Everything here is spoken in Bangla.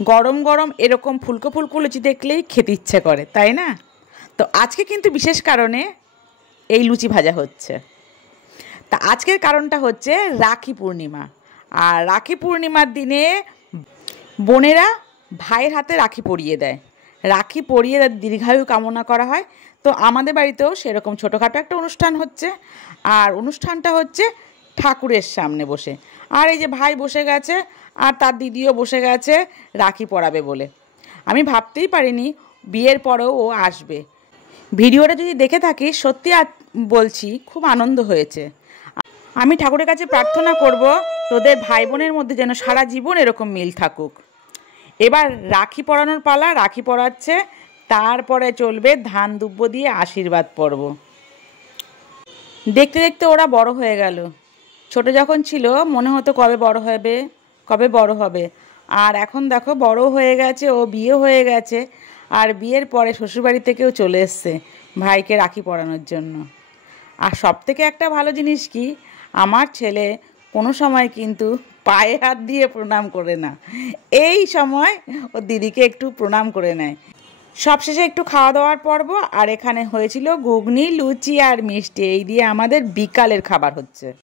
গরম গরম এরকম ফুলকো ফুলকো লুচি দেখলেই খেতে ইচ্ছে করে, তাই না? তো আজকে কিন্তু বিশেষ কারণে এই লুচি ভাজা হচ্ছে। তা আজকের কারণটা হচ্ছে রাখি পূর্ণিমা। আর রাখি পূর্ণিমার দিনে বোনেরা ভাইয়ের হাতে রাখি পরিয়ে দেয়, রাখি পরিয়ে দীর্ঘায়ু কামনা করা হয়। তো আমাদের বাড়িতেও সেরকম ছোটোখাটো একটা অনুষ্ঠান হচ্ছে। আর অনুষ্ঠানটা হচ্ছে ঠাকুরের সামনে বসে। আর এই যে ভাই বসে গেছে আর তার দিদিও বসে গেছে রাখি পরাবে বলে। আমি ভাবতেই পারিনি বিয়ের পরেও ও আসবে। ভিডিওটা যদি দেখে থাকিস, সত্যি বলছি খুব আনন্দ হয়েছে। আমি ঠাকুরের কাছে প্রার্থনা করব তোদের ভাই বোনের মধ্যে যেন সারা জীবন এরকম মিল থাকুক। এবার রাখি পরানোর পালা, রাখি পরাচ্ছে, তারপরে চলবে ধান দুব্বো দিয়ে আশীর্বাদ পর্ব। দেখতে দেখতে ওরা বড় হয়ে গেল। ছোট যখন ছিল মনে হতো কবে বড় হবে, কবে বড় হবে। আর এখন দেখো বড় হয়ে গেছে, ও বিয়ে হয়ে গেছে। আর বিয়ের পরে শ্বশুরবাড়ি থেকেও চলে এসছে ভাইকে রাখি পরানোর জন্য। আর সবথেকে একটা ভালো জিনিস কি, আমার ছেলে কোনো সময় কিন্তু পায়ে হাত দিয়ে প্রণাম করে না। এই সময় ও দিদিকে একটু প্রণাম করে নেয়। সবশেষে একটু খাওয়া দাওয়ার পর্ব। আর এখানে হয়েছিল ঘুগনি, লুচি আর মিষ্টি। এই দিয়ে আমাদের বিকালের খাবার হচ্ছে।